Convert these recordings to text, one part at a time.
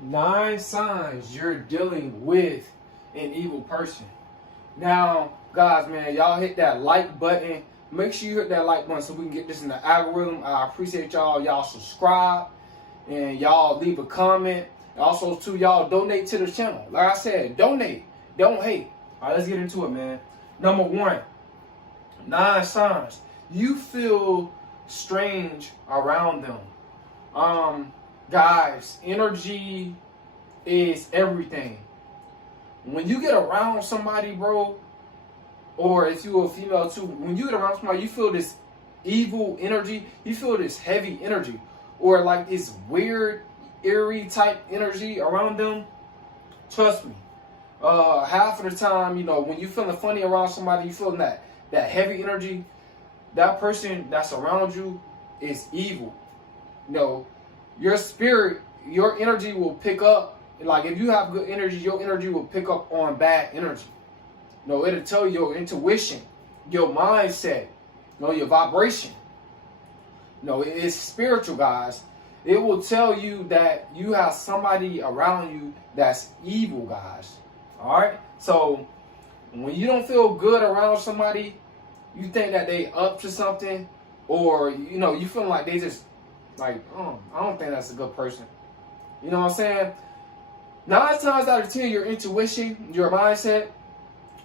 9 signs you're dealing with an evil person. Now, guys, man, y'all hit that like button. Make sure you hit that like button so we can get this in the algorithm. I appreciate y'all. Y'all subscribe and y'all leave a comment. Also, too, y'all donate to the channel. Like I said, donate. Don't hate. All right, let's get into it, man. Number 1, 9 signs you feel strange around them. Guys, energy is everything. When you get around somebody, bro, or if you're a female too, when you get around somebody, you feel this evil energy, you feel this heavy energy, or like this weird, eerie type energy around them. Trust me, half of the time, you know, when you feeling funny around somebody, you feeling that heavy energy, that person that's around you is evil. You know, your spirit, your energy will pick up. Like if you have good energy, your energy will pick up on bad energy. You know, it'll tell you your intuition, your mindset, you know, your vibration. You know, it's spiritual, guys. It will tell you that you have somebody around you that's evil, guys. All right? So when you don't feel good around somebody, you think that they up to something, or, you know, you feel like they just, like, oh, I don't think that's a good person. You know what I'm saying? 9 times out of 10, your intuition, your mindset,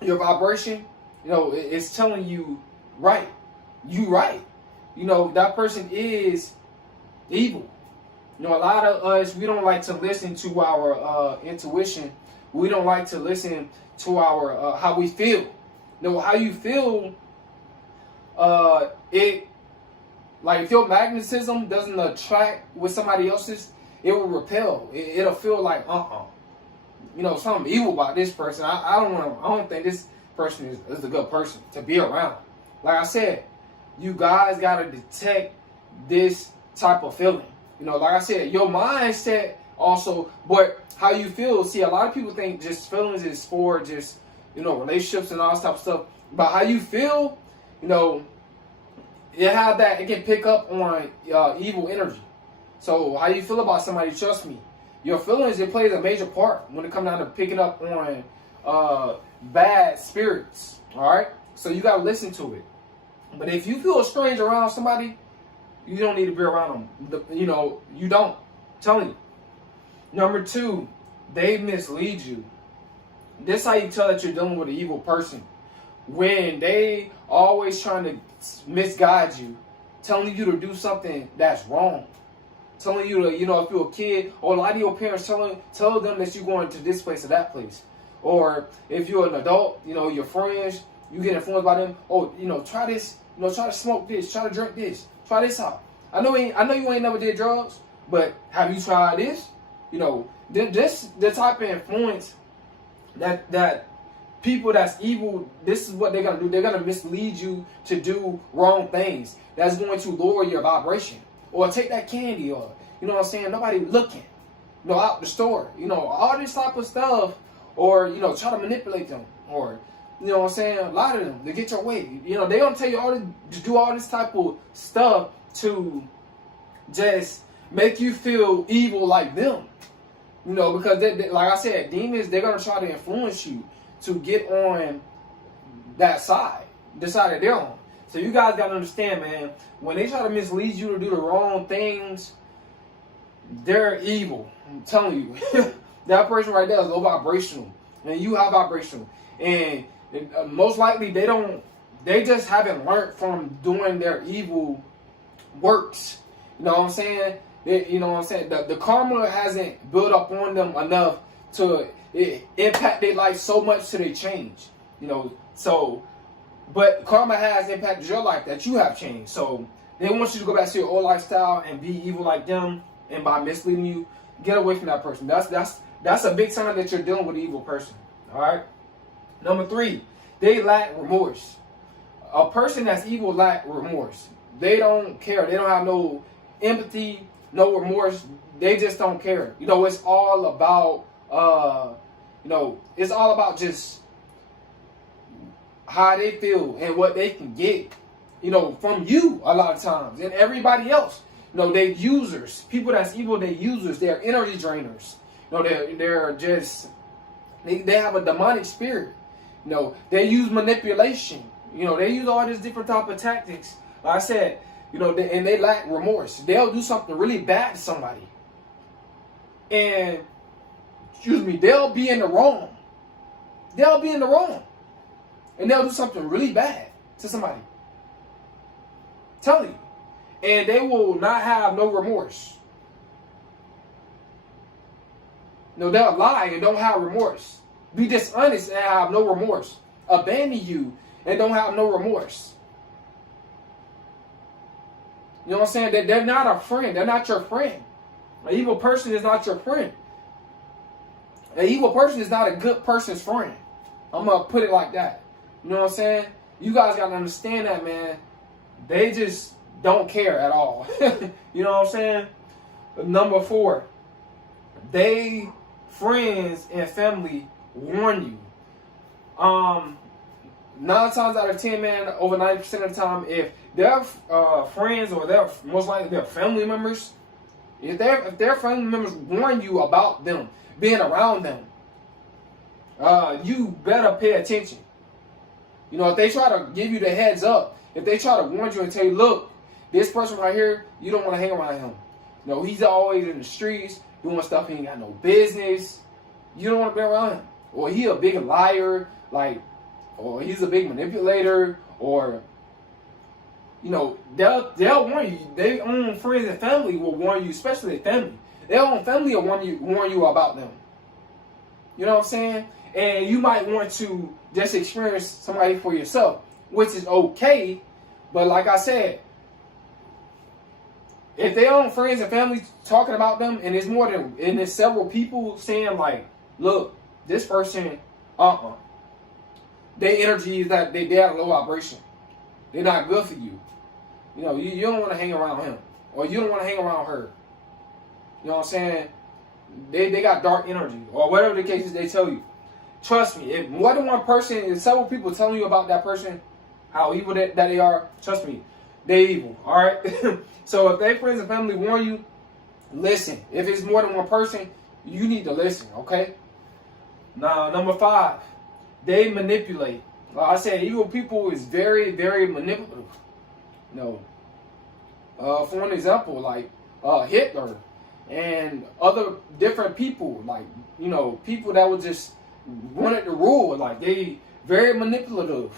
your vibration, you know, it's telling you right. You right. You know, that person is evil. You know, a lot of us, we don't like to listen to our intuition. We don't like to listen to our how we feel. You know, how you feel, it, like if your magnetism doesn't attract with somebody else's, it will repel. It'll feel like, you know, something evil about this person. I don't think this person is a good person to be around. Like I said, you guys gotta detect this type of feeling. You know, like I said, your mindset also, but how you feel. See, a lot of people think just feelings is for just, you know, relationships and all this type of stuff. But how you feel, you know, it can pick up on evil energy. So how you feel about somebody, trust me, your feelings, it plays a major part when it comes down to picking up on bad spirits. All right, so you gotta listen to it. But if you feel strange around somebody, you don't need to be around them. You know, you don't. I'm telling you. Number 2, they mislead you. This is how you tell that you're dealing with an evil person. When they always trying to misguide you, telling you to do something that's wrong. Telling you to, you know, if you're a kid, or a lot of your parents tell them that you're going to this place or that place. Or if you're an adult, you know, your friends, you get influenced by them. Oh, you know, try this, you know, try to smoke this, try to drink this, try this out. I know you ain't never did drugs, but have you tried this? You know, this the type of influence that people that's evil, this is what they're gonna do. They're gonna mislead you to do wrong things. That's going to lower your vibration. Or take that candy, or, you know what I'm saying, nobody looking, you know, out the store, you know, all this type of stuff, or, you know, try to manipulate them, or, you know what I'm saying, a lot of them, to get your way. You know, they don't tell you to do all this type of stuff to just make you feel evil like them. You know, because they, like I said, demons, they're going to try to influence you to get on that side, the side that they're on. So you guys got to understand, man, when they try to mislead you to do the wrong things, they're evil. I'm telling you. That person right there is low vibrational. And you high vibrational. And most likely they just haven't learned from doing their evil works. You know what I'm saying? You know what I'm saying? The karma hasn't built up on them enough to impact their life so much till they change. You know, so... But karma has impacted your life that you have changed. So they want you to go back to your old lifestyle and be evil like them. And by misleading you, get away from that person. That's a big sign that you're dealing with an evil person. All right. Number 3, they lack remorse. A person that's evil lack remorse. They don't care. They don't have no empathy, no remorse. They just don't care. You know, it's all about, you know, it's all about just how they feel and what they can get, you know, from you a lot of times and everybody else. You know, they users. People that's evil, they users. They're energy drainers. No, they're just they have a demonic spirit. You know, they use manipulation. You know, they use all these different type of tactics. Like I said, you know, and they lack remorse. They'll do something really bad to somebody, and they'll be in the wrong. They'll be in the wrong, and they'll do something really bad to somebody. Tell you, and they will not have no remorse. No, they'll lie and don't have remorse. Be dishonest and have no remorse. Abandon you and don't have no remorse. You know what I'm saying? They're not a friend. They're not your friend. An evil person is not your friend. An evil person is not a good person's friend. I'm going to put it like that. You know what I'm saying? You guys got to understand that, man. They just don't care at all. You know what I'm saying? Number 4. They, friends and family, warn you. 9 times out of 10, man, over 90% of the time, if their friends or their most likely their family members, if their family members warn you about them being around them, you better pay attention. You know, if they try to give you the heads up, if they try to warn you and tell you, look, this person right here, you don't want to hang around him. You know, he's always in the streets doing stuff he ain't got no business. You don't want to be around him. Or he a big liar, like, or he's a big manipulator, or, you know, they'll warn you. Their own friends and family will warn you, especially their family. Their own family will warn you about them. You know what I'm saying? And you might want to just experience somebody for yourself, which is okay. But like I said, if their own friends and family talking about them, and there's several people saying like, look, this person, their energy is that they're at a low vibration. They're not good for you. You know, you don't want to hang around him, or you don't want to hang around her. You know what I'm saying? They got dark energy, or whatever the case is they tell you. Trust me, if more than one person, if several people telling you about that person, how evil that they are, trust me, they're evil, all right? So if their friends and family warn you, listen. If it's more than one person, you need to listen, okay? Now, number 5, they manipulate. Like I said, evil people is very, very manipulative. You know, for an example, like Hitler and other different people, like, you know, people that would just wanted to rule, like they very manipulative.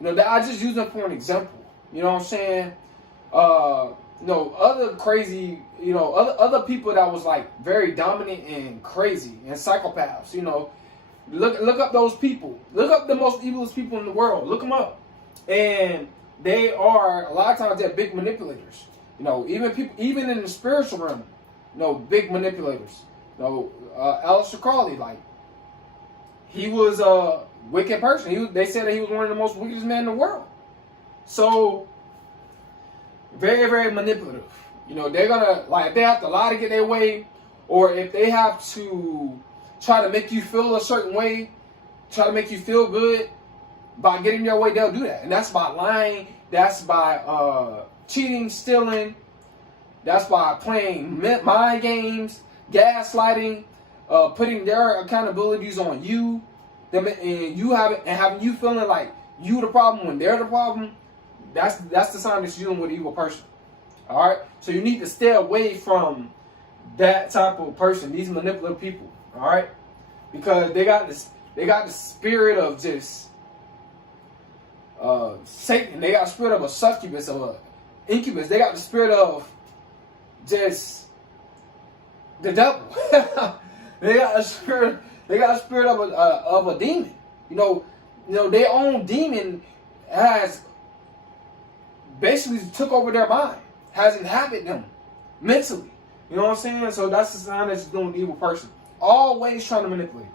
You know, I just use them for an example. You know what I'm saying? You know, other crazy, you know, other people that was like very dominant and crazy and psychopaths. You know, look up those people. Look up the most evilest people in the world. Look them up, and they are a lot of times they're big manipulators. You know, even in the spiritual realm, you know, big manipulators. You know, Aleister Crowley, like, he was a wicked person. They said that he was one of the most wickedest men in the world. So, very, very manipulative. You know, they're gonna, like, if they have to lie to get their way, or if they have to try to make you feel a certain way, try to make you feel good by getting their way, they'll do that. And that's by lying. That's by cheating, stealing. That's by playing mind games, gaslighting, putting their accountabilities on you, and having you feeling like you the problem when they're the problem. That's the sign that you're dealing with an evil person. All right, so you need to stay away from that type of person. These manipulative people. All right, because they got the spirit of just Satan. They got the spirit of a succubus, of a incubus. They got the spirit of just the devil. They got a spirit. They got a spirit of a demon. You know, their own demon has basically took over their mind, has inhabited them mentally. You know what I'm saying? So that's the sign that you're dealing with an evil person. Always trying to manipulate.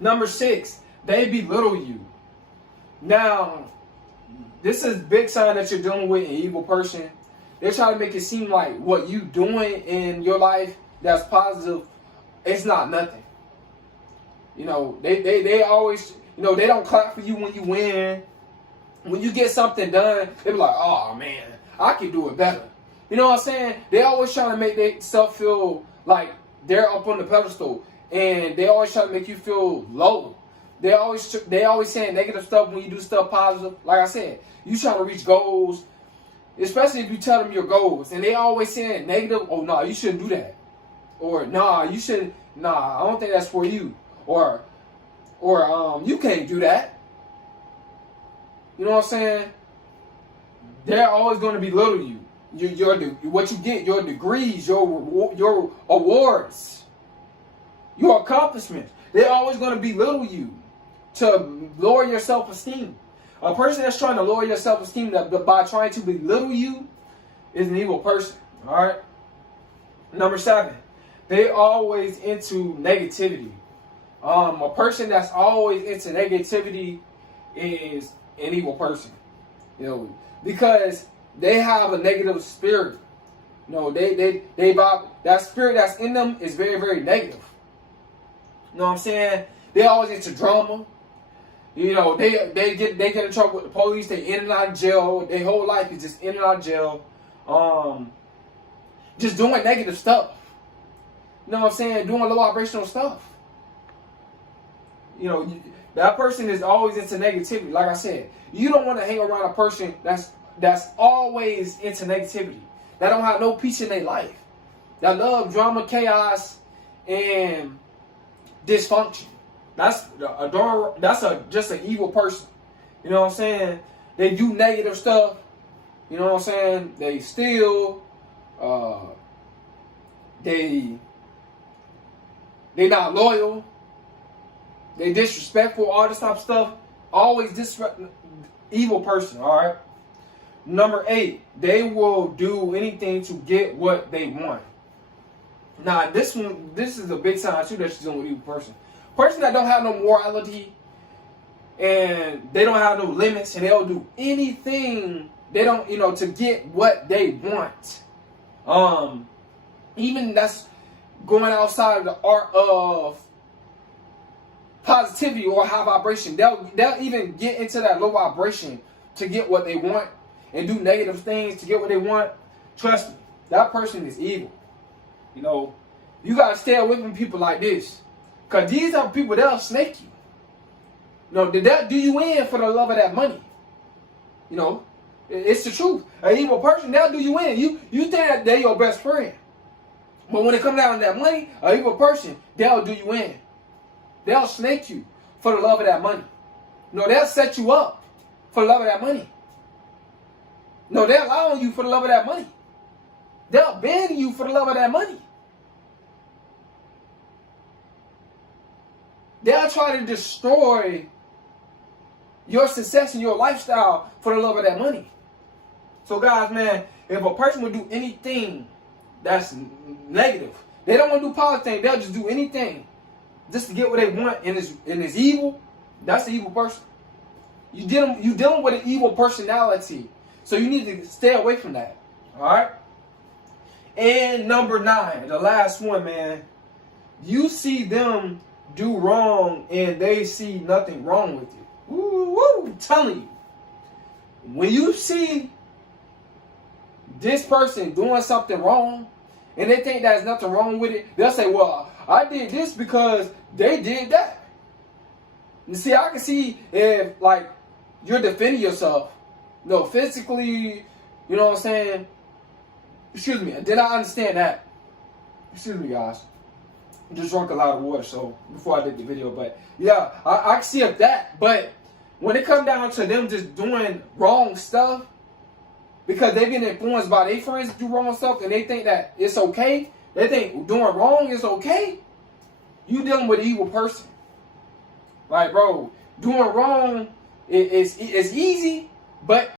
Number 6, they belittle you. Now, this is a big sign that you're dealing with an evil person. They're trying to make it seem like what you doing in your life that's positive, it's not nothing. You know, they always, you know, they don't clap for you when you win. When you get something done, they be like, oh man, I can do it better. You know what I'm saying? They always trying to make themselves feel like they're up on the pedestal, and they always try to make you feel low. They always saying negative stuff when you do stuff positive. Like I said, you try to reach goals, especially if you tell them your goals, and they always saying negative. Oh no, you shouldn't do that, or nah, you shouldn't. Nah, I don't think that's for you, or you can't do that. You know what I'm saying? They're always going to belittle you. What you get, your degrees, your awards, your accomplishments. They're always going to belittle you to lower your self-esteem. A person that's trying to lower your self-esteem by trying to belittle you is an evil person. All right. Number 7, they always into negativity. A person that's always into negativity is an evil person. You know, because they have a negative spirit. You know, that spirit that's in them is very, very negative. You know what I'm saying? They always into drama. You know, they get in trouble with the police. They in and out of jail. Their whole life is just in and out of jail. Just doing negative stuff. You know what I'm saying? Doing low vibrational stuff. You know, that person is always into negativity. Like I said, you don't want to hang around a person that's always into negativity. That don't have no peace in their life. That love drama, chaos, and dysfunction. That's just an evil person. You know what I'm saying? They do negative stuff. You know what I'm saying? They steal. They not loyal. They disrespectful. All this type of stuff. Always disrespect. Evil person. All right. Number 8, they will do anything to get what they want. Now, this is a big sign too that she's dealing with an evil person. Person that don't have no morality and they don't have no limits and they'll do anything they don't, to get what they want. Even that's going outside of the art of positivity or high vibration. They'll even get into that low vibration to get what they want and do negative things to get what they want. Trust me, that person is evil. You know, you gotta stay away from people like this. Because these are people that'll snake you. You know, they'll do you in for the love of that money. You know, it's the truth. An evil person, they'll do you in. You think that they're your best friend. But when it comes down to that money, an evil person, they'll do you in. They'll snake you for the love of that money. You know, they'll set you up for the love of that money. No, they'll lie on you for the love of that money. They'll bend you for the love of that money. They'll try to destroy your success and your lifestyle for the love of that money. So guys, man, if a person would do anything that's negative, they don't want to do positive, they'll just do anything just to get what they want and is evil, that's an evil person. You dealing with an evil personality. So you need to stay away from that. Alright? And number 9, the last one, man. You see them do wrong and they see nothing wrong with it. Woo, I'm telling you. When you see this person doing something wrong and they think there's nothing wrong with it, they'll say, well, I did this because they did that. You see, I can see if, like, you're defending yourself, physically, you know what I'm saying? Excuse me, did I understand that? Excuse me, guys. I just drank a lot of water, so before I did the video, but yeah, I can see if that. But when it comes down to them just doing wrong stuff, because they've been influenced by their friends to do wrong stuff, and they think that it's okay, they think doing wrong is okay, you dealing with an evil person. Like, bro, doing wrong is easy, but